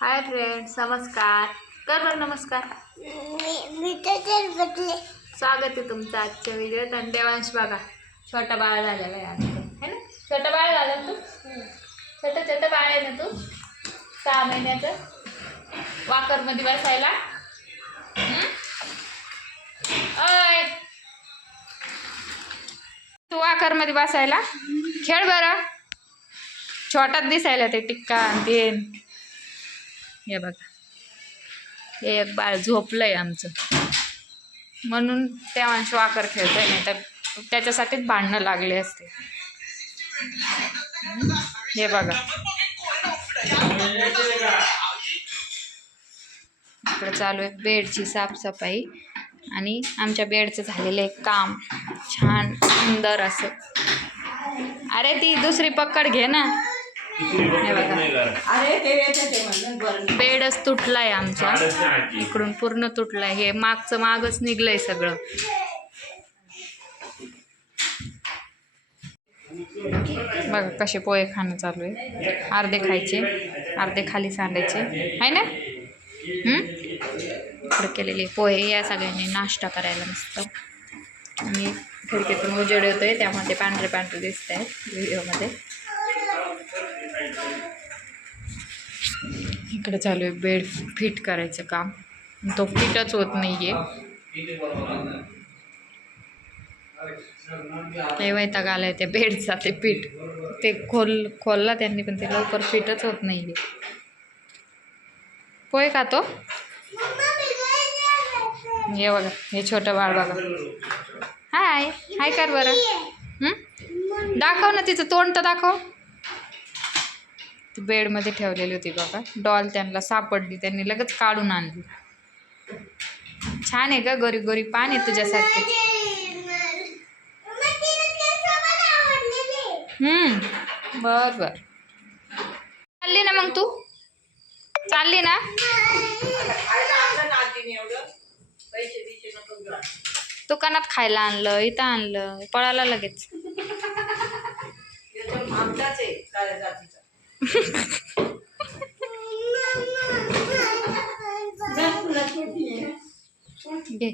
Hi friends नमस्कार. कर बरं नमस्कार. स्वागत आहे तुमचं आजच्या व्हिडिओत. आणि देवांश बघा छोटा बाळ झालेला आहे आज. है ना? छोटा बाळ झाला ना तू? छोटं छोटं बाळ आहे ना तू? सहा महिन्याचं. वाकरमध्ये बसायला. हं? अय. तू वाकरमध्ये बसायला. खेळ बरं. छोटाच दिसायला ते टिक्का आणि तेन. हे बघा. हे एक बाळ झोपलंय आमचं. म्हणून त्या माणसं वाकर खेळतोय नाही तर त्याच्यासाठीच भांडणं लागले असते. हे बघा. इकडं चालू आहे बेडची साफसफाई आणि आमच्या बेडचं झालेलं आहे काम. छान सुंदर असं. अरे ती दुसरी पकड घे ना. बेडच तुटलाय आमचा इकडून पूर्ण तुटलाय. हे मागचं मागच निघलंय सगळं. बघा कसे पोहे खाणं चालू आहे. अर्धे खायचे. अर्धे खाली सांडायचे. आहे ना? हम्म? इकडे केलेले पोहे. या सगळ्यांनी नाश्ता करायला मस्त. आणि खिडकीतून उजेड येतोय. त्यामध्ये पांढरे पांढरे दिसत आहेत व्हिडिओमध्ये. इकडे चालू आहे बेड फिट करायचं काम. तो फिटच होत नाही आहे वैताग आलाय त्या बेडचा ते पीठ. ते खोल खोलला त्यांनी पण ते लवकर फिटच होत नाहीये. पोय का तो. हे बघा हे छोटं बाळ बघा. हाय हाय कर बरं. दाखव ना तिचं तोंड तर दाखव. ती बेडमध्ये ठेवलेली होती बघा. डॉल त्यांना सापडली त्यांनी लगेच काढून आणली. छान आहे का गरीब गोरी पान आहे तुझ्यासारखे. हम्म बर बर. चालली ना मग तू? चालली ना? दुकानात खायला आणलं इथं आणलं पळाला लगेच. घे.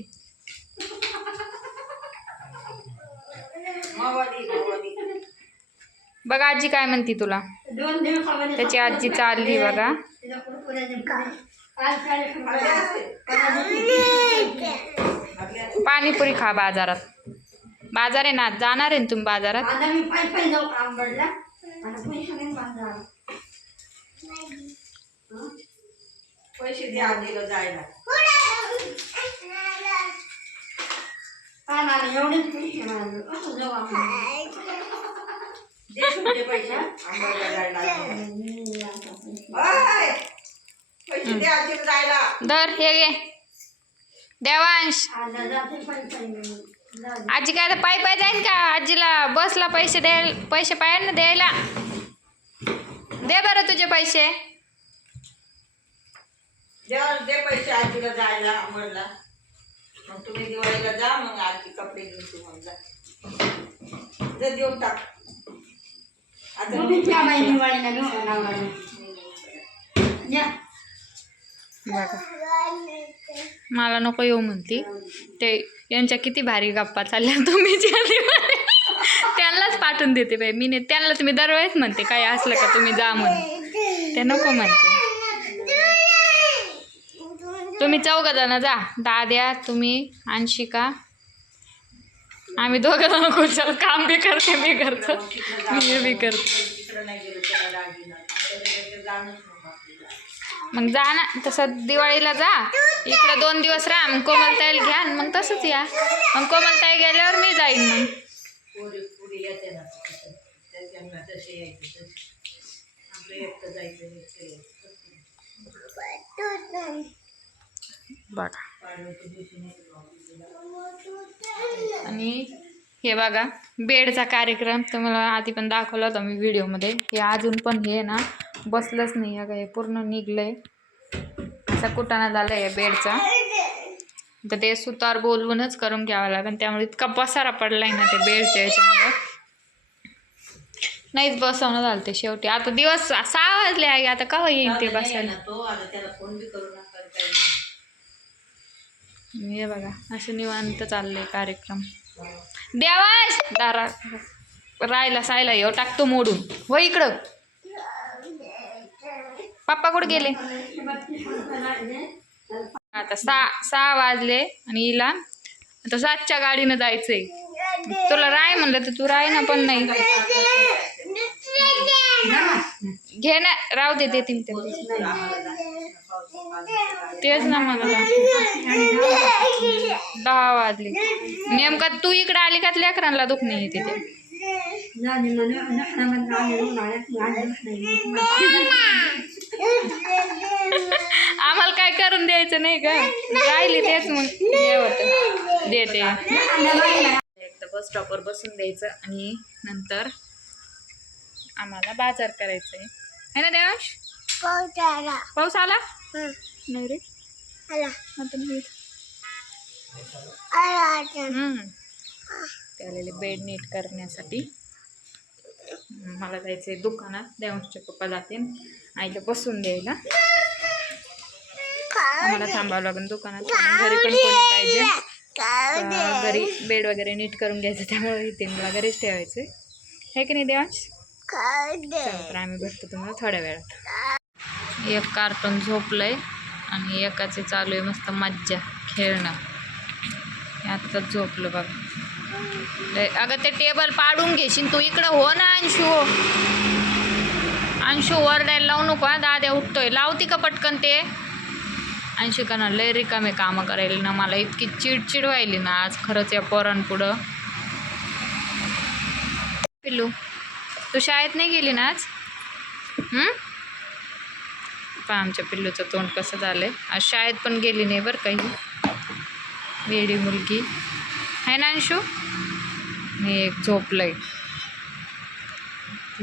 बघा आजी काय म्हणती तुला? त्याची आजी चालली बघा. पाणीपुरी खा बाजारात. बाजार आहे ना जाणार आहे ना तुम्ही बाजारात? पैसे द्या आजीला जायला. पैसे! पैसे? द्या दर हे घे. देवांश. आजी काय पाय पाय जाईन का? आजीला बसला पैसे द्यायला पैसे पाहिजे ना द्यायला. दे बरं तुझे पैसे. द्या दे पैसे आजीला जायला आंबरला मग तुम्ही दिवाळीला जा मग आजी कपडे घेऊन तुम्हाला जा जा देऊन टाक. आता बघा मला नको येऊ म्हणती. ते यांच्या किती भारी गप्पा चालल्या तुम्ही त्यांनाच पाठवून देते बाई. मी नाही त्यांना तुम्ही दरवेळेस म्हणते काय असलं का तुम्ही जा म्हणून. ते नको म्हणते. तुम्ही चौघ जण जा. दाद्या तुम्ही अंशिका. आम्ही दोघं जण खुशाल काम बी करते मी करतो. मी बी करतो. मग जा ना तसं दिवाळीला जा. इकडं दोन दिवस राहा मग कोमलताईला घ्या मग तसंच या. मग कोमलताई गेल्यावर मी जाईन मग. पुरी पुरी येते ना तसं. यायचे तसे आपलं एकटं जायचं एकटं. बघा. आणि हे बघा बेडचा कार्यक्रम तुम्हाला आधी पण दाखवला होता मी व्हिडिओमध्ये हे अजून पण हे ना बसलंच नाही आहे हे पूर्ण निघलंय असा कुटाणा झाला आहे बेडचा तर ते सुतार बोलवूनच करून घ्यावं लागेल. त्यामुळे इतका पसारा पडलाय ना ते बेडच्या याच्यामुळे. नाहीच बसवणं झालं ते शेवटी. आता दिवस सहा वाजले आहे आता का येईन ते बसायला. हे बघा असं निवांत चाललंय कार्यक्रम. देवास! दारा रायला सायला येऊ टाकतो मोडून. हो इकडं. पप्पा कुठे गेले? आता सहा सहा वाजले आणि हिला आता सातच्या गाडीनं जायचंय. तुला राय म्हणलं तर तू राय ना पण नाही. घे ना राहू दे देते मी तेच ना मला दहा वाजले. नेमका तू इकडे आली का लेकरांना दुखणे येते ते आम्हाला काय करून द्यायचं नाही का? राहिली तेच मग. होतं. देते. एकदा बस स्टॉपवर बसून द्यायचं आणि नंतर आम्हाला बाजार करायचा आहे है ना देवाश? पाऊस आला. नाही रे. आला. नाही. आला. ते आलेले बेड नीट करण्यासाठी. मला जायचंय दुकानात. देवांशचे पप्पा जातील. आईला बसून द्यायला. आम्हाला थांबावं लागेल दुकानात. घरी पण कोणी पाहिजे. घरी बेड वगैरे नीट करून घ्यायचं त्यामुळे नितीनला घरीच ठेवायचं हे की नाही देवांश. चला तर आम्ही भेटतो तुम्हाला थोड्या वेळात. एक कार्टून झोपलंय आणि एकाचे चालू आहे मस्त मज्जा खेळणं. हे आत्ताच झोपलं बघ. लय- अगं ते टेबल पाडून घेशील तू इकडं हो ना अंशू. अंशू वरडायला लावू नको हा. दाद्या उठतोय. लावती का पटकन ते? आणि का लय रिकामे कामं करायला ना मला इतकी चिडचिड व्हायली ना आज खरंच या पोरांपुढं. पिल्लू तू शाळेत नाही गेली ना आज? हं? पहा आमच्या पिल्लूचं तोंड कसं झालं आज शाळेत पण गेली नाही बरं काही वेडी मुलगी. आहे ना अंशू मी एक झोपलंय.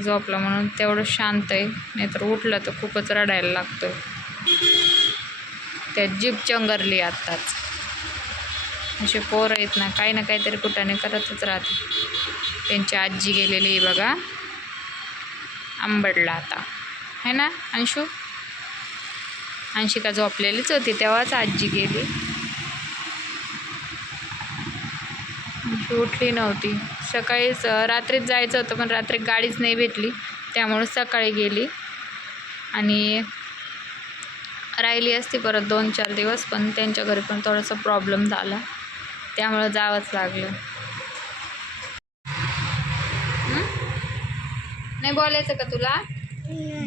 झोपला म्हणून तेवढं शांत आहे. नाहीतर उठलं तर खूपच रडायला लागतोय. त्यात जीभ चंगरली आत्ताच. असे पोरं आहेत ना काही ना काहीतरी कुठाने करतच राहते. त्यांची आजी गेलेली आहे बघा. आंबडला आता. है ना अंशू? अंशिका झोपलेलीच होती तेव्हाच आजी गेली. अंशू उठली नव्हती. सकाळीच रात्रीच जायचं होतं पण रात्री गाडीच नाही भेटली. त्यामुळं सकाळी गेली. आणि राहिली असती परत दोन चार दिवस पण त्यांच्या घरी पण थोडासा प्रॉब्लेम झाला. त्यामुळं जावंच लागलं? नाही बोलायचं का तुला?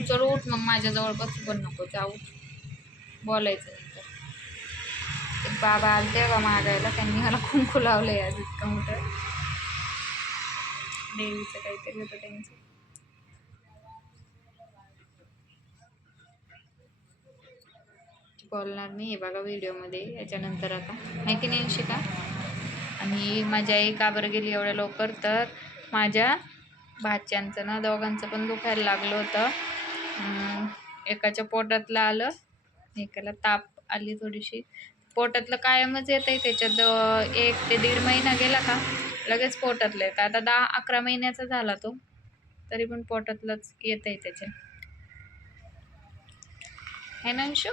चल उठ मग माझ्याजवळ बसू पण नको जाऊ. बोलायचं नंतर. ते बाबा आले का मागायला त्यांनी मला कुंकू लावलंय आज इतकं मोठं. देवीचं काहीतरी होतं त्यांचं. बोलणार नाही आहे बघा व्हिडिओमध्ये याच्यानंतर आता. माहिती की नाही शिका आणि माझी आई का बरं गेली एवढ्या लवकर? तर माझ्या भाच्यांचं ना दोघांचं पण दुखायला लागलं होतं. एकाच्या पोटातलं आलं एकाला ताप आली थोडीशी. पोटातलं कायमच येत आहे त्याच्यात एक ते दीड महिना गेला का लगेच पोटातलं येतं. आता दहा अकरा महिन्याचा झाला तो तरी पण पोटातलंच येत आहे त्याच्या. है ना अंशू?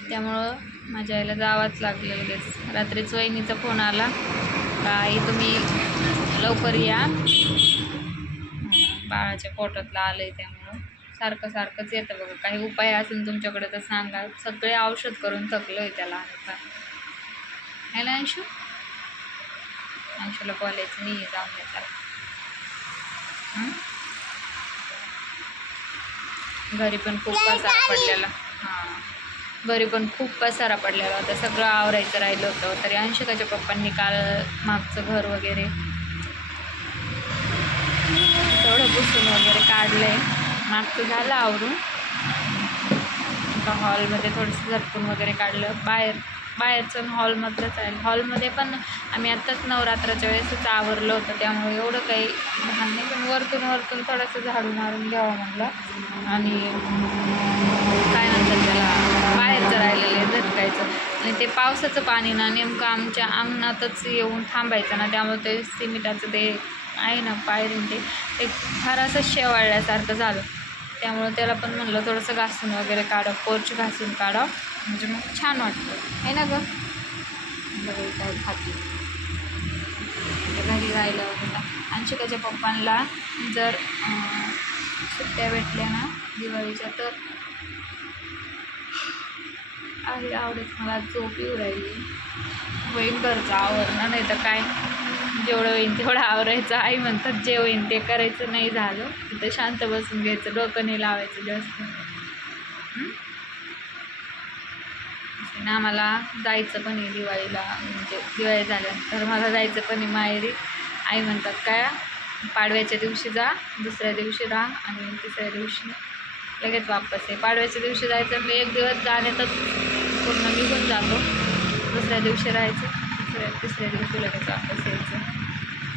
त्यामुळं माझ्या आईला जावंच लागलं लगेच. रात्रीच वहिनीचा फोन आला. का आई तुम्ही लवकर या. बाळाच्या पोटातलं आलं आहे त्यामुळं. सारखं सारखंच येतं बघा. काही उपाय असेल तुमच्याकडे तर सांगा. सगळे औषध करून थकलो आहे त्याला आता है ना अंशू? अंशूला बोलायचं नाही जाऊन द्यायचं घरी पण खूप पसारा पडलेला. हां. घरी पण खूप पसारा पडलेला होता. सगळं आवरायचं राहिलं होतं. तरी अंशिकाच्या पप्पांनी काल मागचं घर वगैरे तेवढं पुसून वगैरे काढलं आहे मागचं झालं आवरून. हॉलमध्ये थोडंसं झटकून वगैरे काढलं. बाहेर बाहेरचं हॉलमधलंच आहे. हॉलमध्ये पण आम्ही आत्ताच नवरात्राच्या वेळेसच आवरलं होतं. त्यामुळे एवढं काही भान नाही पण वरतून वरतून थोडंसं झाडू मारून घ्यावं म्हणलं. आणि बाहेरचं राहिलेलं आहे झटकायचं आणि ते पावसाचं पाणी ना नेमकं आमच्या अंगणातच येऊन थांबायचं ना त्यामुळे ते सिमिटाचं ते आहे ना पायरीन ते. ते फार असं शेवाळल्यासारखं झालं. त्यामुळं त्याला पण म्हणलं थोडंसं घासून वगैरे काढा पोर्च घासून काढा. म्हणजे मग छान वाटतं आहे ना गं? बघा काय खाती घरी राहिलं वगैरे अंशिकाच्या पप्पांना जर सुट्ट्या भेटल्या ना दिवाळीच्या तर आहे आवडत मला झोप येऊ राहिली. होईन घरचं आवरणं नाही तर काय? जेवढं होईन तेवढं आवरायचं. आई म्हणतात जे होईन ते करायचं नाही झालं. तिथं शांत बसून घ्यायचं डोकं नाही लावायचं जास्त. आम्हाला जायचं पण आहे दिवाळीला. म्हणजे दिवाळी झाल्यानंतर मला जायचं पण आहे माहेरी. आई म्हणतात काय? पाडव्याच्या दिवशी जा दुसऱ्या दिवशी राहा आणि तिसऱ्या दिवशी लगेच वापस आहे पाडव्याच्या दिवशी जायचं मी एक दिवस जाण्यातच पूर्ण निघून जातो. दुसऱ्या दिवशी राहायचं दुसऱ्या तिसऱ्या दिवशी लगेच वापस यायचं.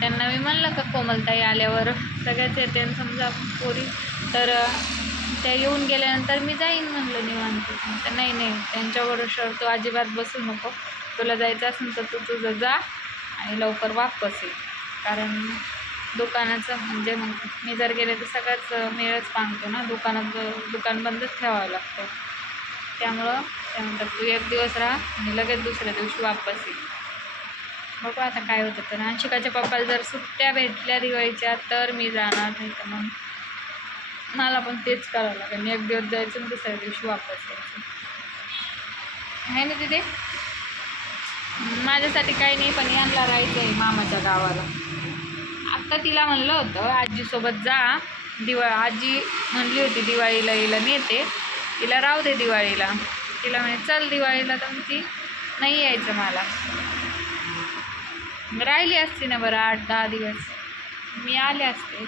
त्यांना मी म्हणलं का कोमलताई आल्यावर सगळ्याच येते आणि समजा पोरी तर त्या येऊन गेल्यानंतर मी जाईन म्हणलं निवांत. तर नाही नाही त्यांच्यावर तू अजिबात बसू नको. तुला जायचं असेल तर तू तुझं जा आणि लवकर वापस ये. कारण दुकानाचं म्हणजे मग मी जर गेले तर सगळ्याच मेळच पांगतो ना. दुकानात दुकान बंदच ठेवावं लागतं. त्यामुळं त्यानंतर तू एक दिवस राहा आणि लगेच दुसऱ्या दिवशी वापस ये. बघू आता काय होतं तर. अंशिकाच्या पप्पाला जर सुट्ट्या भेटल्या दिवाळीच्या तर मी जाणार नाही तर मग मला पण तेच करावं लागेल. एक दिवस जायचं आणि दुसऱ्या दिवशी वापस यायचं. आहे ना तिथे माझ्यासाठी काही नाही पण यांना राहायचं आहे मामाच्या गावाला. आत्ता तिला म्हणलं होतं आजीसोबत जा. दिवा आजी म्हणली होती दिवाळीला हिला नेते. तिला राहू दे दिवाळीला. तिला म्हणे चल दिवाळीला तर ती नाही यायचं मला. राहिली असती ना बरं आठ दहा दिवस. मी आले असते.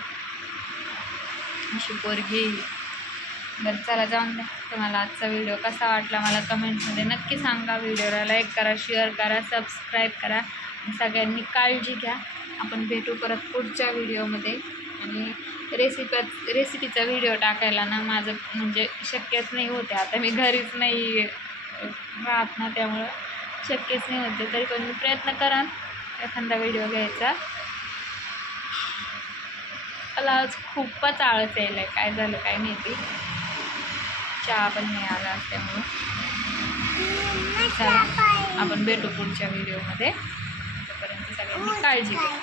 अशी पोरगी. बरं चला जाऊन द्या तुम्हाला आजचा व्हिडिओ कसा वाटला मला कमेंटमध्ये नक्की सांगा. व्हिडिओला लाईक करा शेअर करा सबस्क्राईब करा. सगळ्यांनी काळजी घ्या. आपण भेटू परत पुढच्या व्हिडिओमध्ये. आणि रेसिपी रेसिपीचा व्हिडिओ टाकायला ना माझं म्हणजे शक्यच नाही होते. आता मी घरीच नाही राहत ना त्यामुळं शक्यच नाही होते. तरी पण मी प्रयत्न करा एखादा व्हिडिओ घ्यायचा. मला आज खूपच आळस यायला काय झालं काय माहिती? चहा पण नाही आला असल्यामुळं. चला आपण भेटू पुढच्या व्हिडिओमध्ये तोपर्यंत सगळ्यांनी काळजी घ्या.